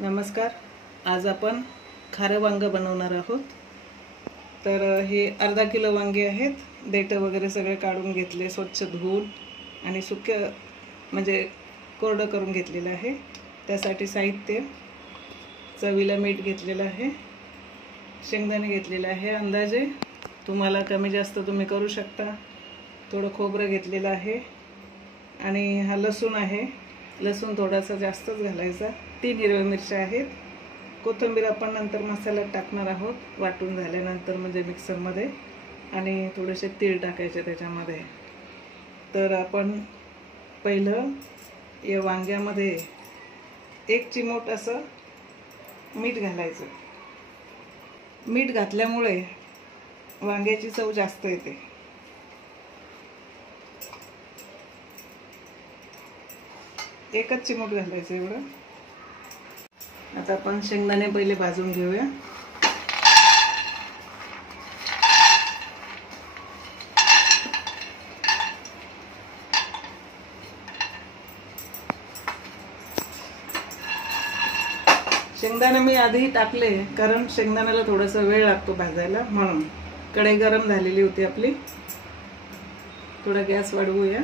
नमस्कार. आज आपण खारं वांगं बनवणार आहोत. तर हे अर्धा किलो वांगे आहेत. देठ वगैरे सगळे काढून घेतले, स्वच्छ धुवून आणि सुके म्हणजे कोरडं करून घेतलेलं आहे. त्यासाठी साहित्य: चवीला मीठ घेतलेलं आहे, शेंगदाणे घेतलेले आहे अंदाजे, तुम्हाला कमी जास्त तुम्ही करू शकता. थोडं खोबरं घेतलेलं आहे आणि हा लसूण आहे. लसूण थोडासा जास्तच घालायचा. 3 हिरव्या मिरच्या आहेत. कोथिंबीर आपण नंतर मसाल्यात टाकणार आहोत, वाटून झाल्यानंतर म्हणजे मिक्सरमध्ये. आणि थोडेसे तीळ टाकायचे त्याच्यामध्ये. तर आपण पहिलं या वांग्यामध्ये 1 चिमूट असं मीठ घालायचं. मीठ घातल्यामुळे वांग्याची चव जास्त येते. एकच चिमूट घालायचं एवढं. आता आपण शेंगदाणे पहिले भाजून घेऊया. शेंगदाणे मी आधी टाकले कारण शेंगदाण्याला थोडासा वेळ लागतो भाजायला, म्हणून. कढई गरम झालेली होती आपली. थोडा गॅस वाढवूया.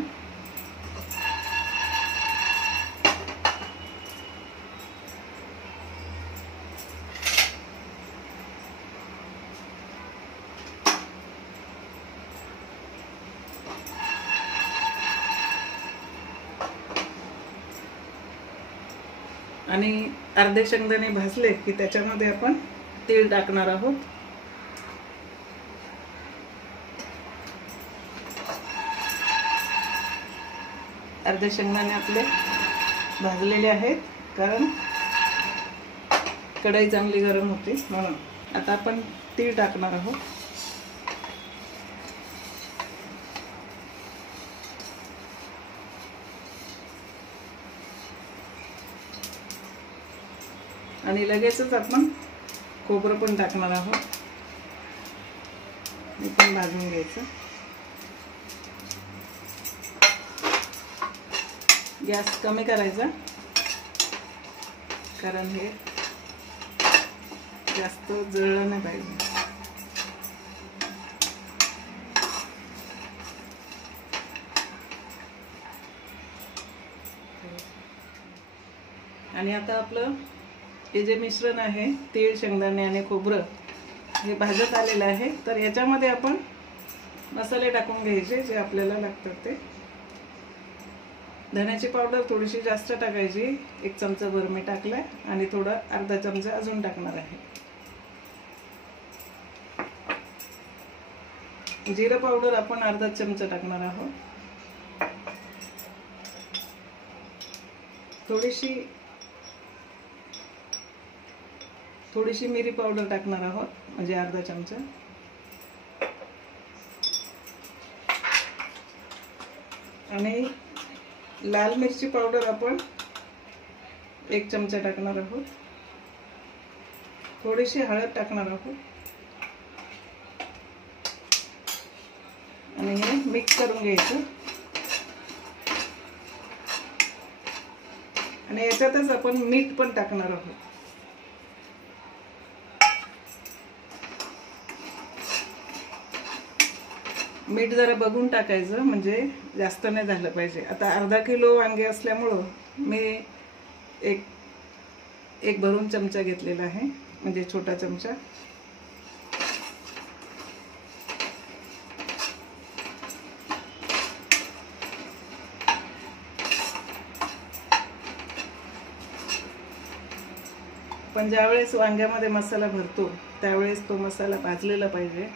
आणि अर्धे शेंगदाणे भाजले की त्याच्यामध्ये आपण तीळ टाकणार आहोत. अर्धे शेंगदाणे आपले भाजलेले आहेत कारण कढई चांगली गरम होती म्हणून. आता आपण तीळ टाकणार आहोत. आणि लगेचच आपण खोबरं पण टाकणार आहोत. हे पण भाजून घ्यायचं. गॅस कमी करायचा कारण हे जास्त जळलं नाही पाहिजे. आणि आता आपलं हे जे मिश्रण आहे, तीळ, शेंगदाणे आणि खोबरं, हे भाजत आलेलं आहे. तर याच्यामध्ये आपण मसाले टाकून घ्यायचे जे आपल्याला लागतात ते. धण्याची पावडर थोडीशी जास्त टाकायची. 1 चमचा भर मी टाकलाय आणि थोडा अर्धा चमचा अजून टाकणार आहे. जिरं पावडर आपण अर्धा चमचा टाकणार आहोत. थोडीशी मिरी पावडर टाकणार आहोत, म्हणजे अर्धा चमचा. आणि लाल मिरची पावडर आपण 1 चमचा टाकणार आहोत. थोडीशी हळद टाकणार आहोत आणि हे मिक्स करून घ्यायचं. आणि याच्यातच आपण मीठ पण टाकणार आहोत. मीठ जरा बघून टाकायचं, म्हणजे जास्त नाही झालं पाहिजे. आता अर्धा किलो वांगे असल्यामुळं मी एक भरून चमचा घेतलेला आहे, म्हणजे छोटा चमचा. पण ज्यावेळेस वांग्यामध्ये मसाला भरतो त्यावेळेस तो मसाला भाजलेला पाहिजे,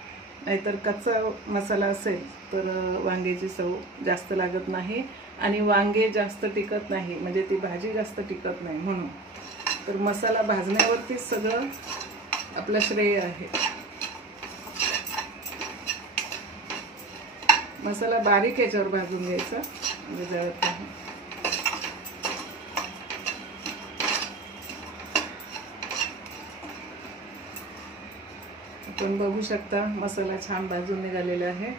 नाहीतर कच्चा मसाला असेल तर वांग्याची चव जास्त लागत नाही आणि वांगे जास्त टिकत नाही, म्हणजे ती भाजी जास्त टिकत नाही. म्हणून तर मसाला भाजण्यावरतीच सगळं आपलं श्रेय आहे. मसाला बारीक याच्यावर भाजून घ्यायचा, म्हणजे जळत नाही. आपण बघू शकता मसाला छान भाजून निघालेला आहे.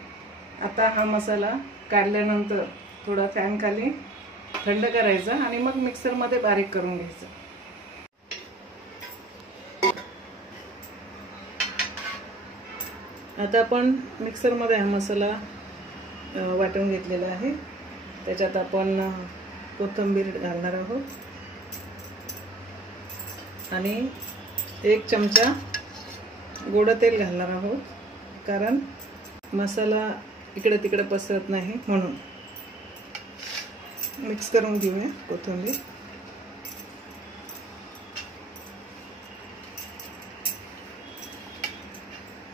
आता हा मसाला काढल्यानंतर थोडा फॅन खाली थंड करायचा आणि मग मिक्सरमध्ये बारीक करून घ्यायचं. आता आपण मिक्सरमध्ये हा मसाला वाटून घेतलेला आहे. त्याच्यात आपण कोथिंबीर घालणार आहोत आणि 1 चमचा गोड तेल घालणार आहोत, कारण मसाला इकडे तिकडे पसरत नाही म्हणून. मिक्स करून घेऊया कोथिंबीर.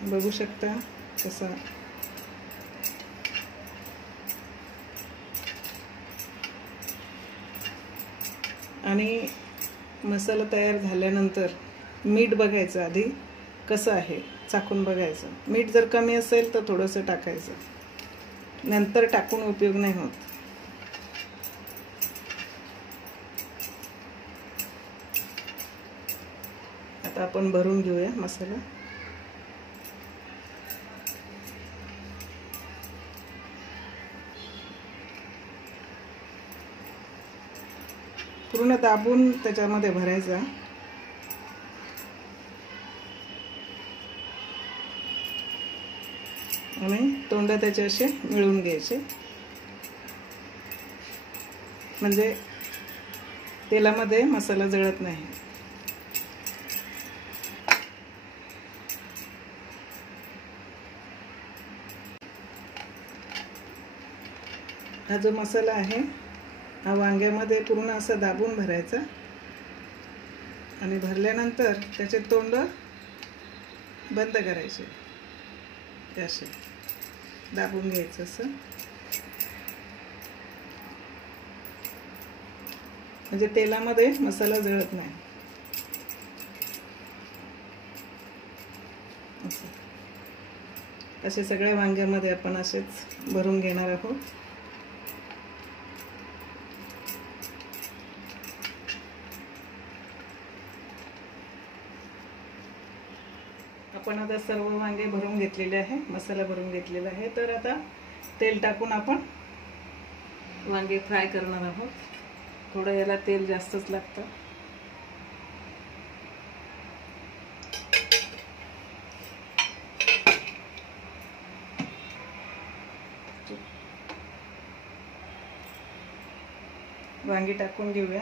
बघू शकता कसा आणि मसाला तयार झाल्यानंतर मीठ बघायचं आधी कसं आहे, चाखून बघायचं. मीठ जर कमी असेल तर थोडंसं टाकायचं, नंतर टाकून उपयोग नाही होत. आता आपण भरून घेऊया मसाला. पूर्ण दाबून त्याच्यामध्ये भरायचा आणि तोंड त्याचे असे मिळून घ्यायचे, म्हणजे तेलामध्ये मसाला जळत नाही. हा जो मसाला आहे हा वांग्यामध्ये पूर्ण असा दाबून भरायचा आणि भरल्यानंतर त्याचे तोंड बंद करायचे, असे दाबून घ्यायचं असं, म्हणजे तेलामध्ये मसाला जळत नाही. असे सगळ्या वांग्यामध्ये आपण असेच भरून घेणार आहोत. आपण आता सर्व वांगे भरून घेतलेले आहे, मसाला भरून घेतलेला आहे. तर आता तेल टाकून आपण वांगे फ्राय करणार आहोत. थोडं याला तेल जास्तच लागतं. वांगी टाकून घेऊया.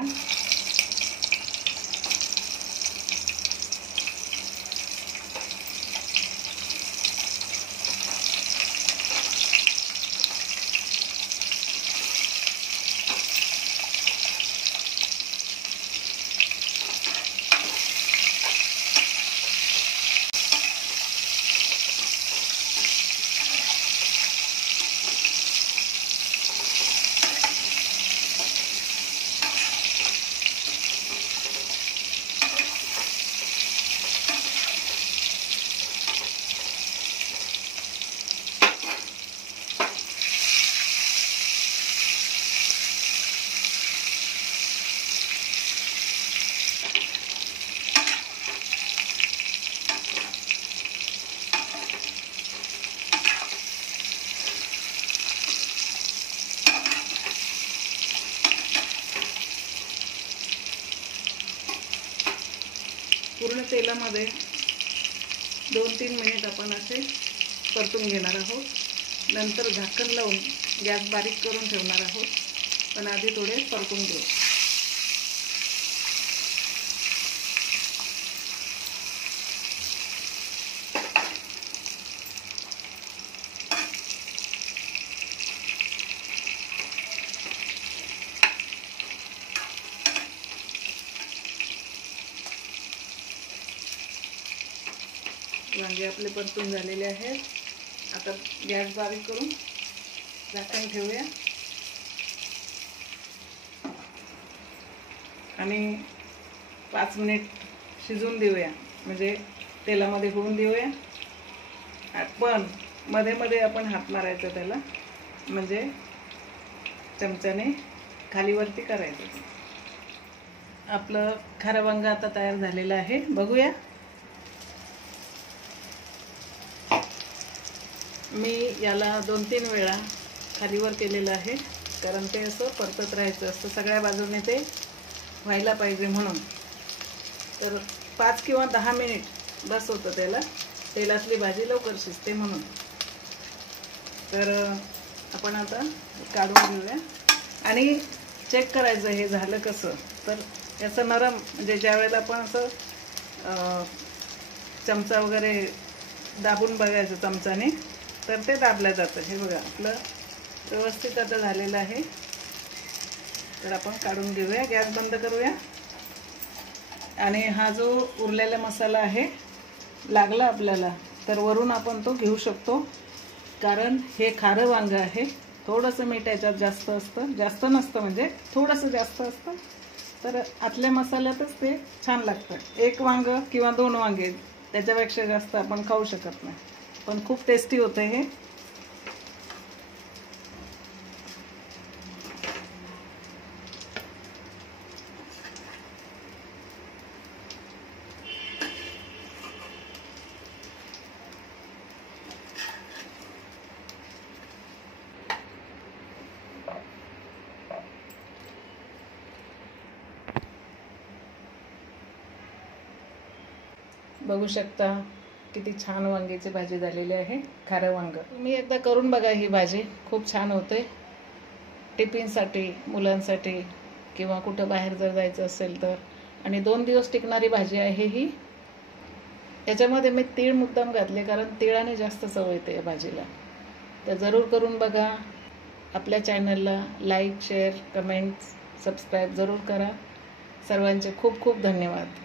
पूर्ण तेलामध्ये 2-3 मिनिट आपण असे परतून घेणार आहोत. नंतर झाकण लावून गॅस बारीक करून ठेवणार आहोत, पण आधी थोडे परतून घेऊ. वांगे आपले परतून झालेले आहेत. आता गॅस बारीक करून झाकण ठेवूया आणि 5 मिनिट शिजवून देऊया, म्हणजे तेलामध्ये होऊन देऊया. पण मध्ये मध्ये आपण हात मारायचा त्याला, म्हणजे चमच्याने खालीवरती करायचं. आपलं खारं वांग आता तयार झालेलं आहे, बघूया. मी याला 2-3 वेळा खालीवर केलेलं आहे, कारण ते असं परतत राहायचं असतं, सगळ्या बाजूने ते व्हायला पाहिजे म्हणून. तर 5 किंवा 10 मिनिट बस होतं त्याला. तेलातली भाजी लवकर शिजते म्हणून. तर आपण आता काढून घेऊया आणि चेक करायचं हे झालं कसं. तर याचं नरम म्हणजे ज्या वेळेला आपण असं चमचा वगैरे दाबून बघायचं चमचाने, तर ते दाबलं जातं. हे बघा आपलं व्यवस्थित आता झालेलं आहे. तर आपण काढून घेऊया, गॅस बंद करूया. आणि हा जो उरलेला मसाला आहे लागला आपल्याला, तर वरून आपण तो घेऊ शकतो. कारण हे खारं वांगं आहे, थोडंसं मीठ याच्यात जास्त असतं, जास्त नसतं म्हणजे थोडंसं जास्त असतं. तर आतल्या मसाल्यातच ते छान लागतं. एक वांगं किंवा 2 वांगे त्याच्यापेक्षा जास्त आपण खाऊ शकत नाही, पण खूप टेस्टी होतं हे. बघू शकता किती छान वांग्याची भाजी झालेली आहे, खारं वांगं. तुम्ही एकदा करून बघा ही भाजी, खूप छान होते. टिफिनसाठी, मुलांसाठी किंवा कुठं बाहेर जर जायचं असेल तर. आणि 2 दिवस टिकणारी भाजी आहे ही. याच्यामध्ये मी तीळ मुद्दाम घातले कारण तिळाने जास्त चव येते या भाजीला. तर जरूर करून बघा. आपल्या चॅनलला लाईक, शेअर, कमेंट्स, सबस्क्राईब जरूर करा. सर्वांचे खूप खूप धन्यवाद.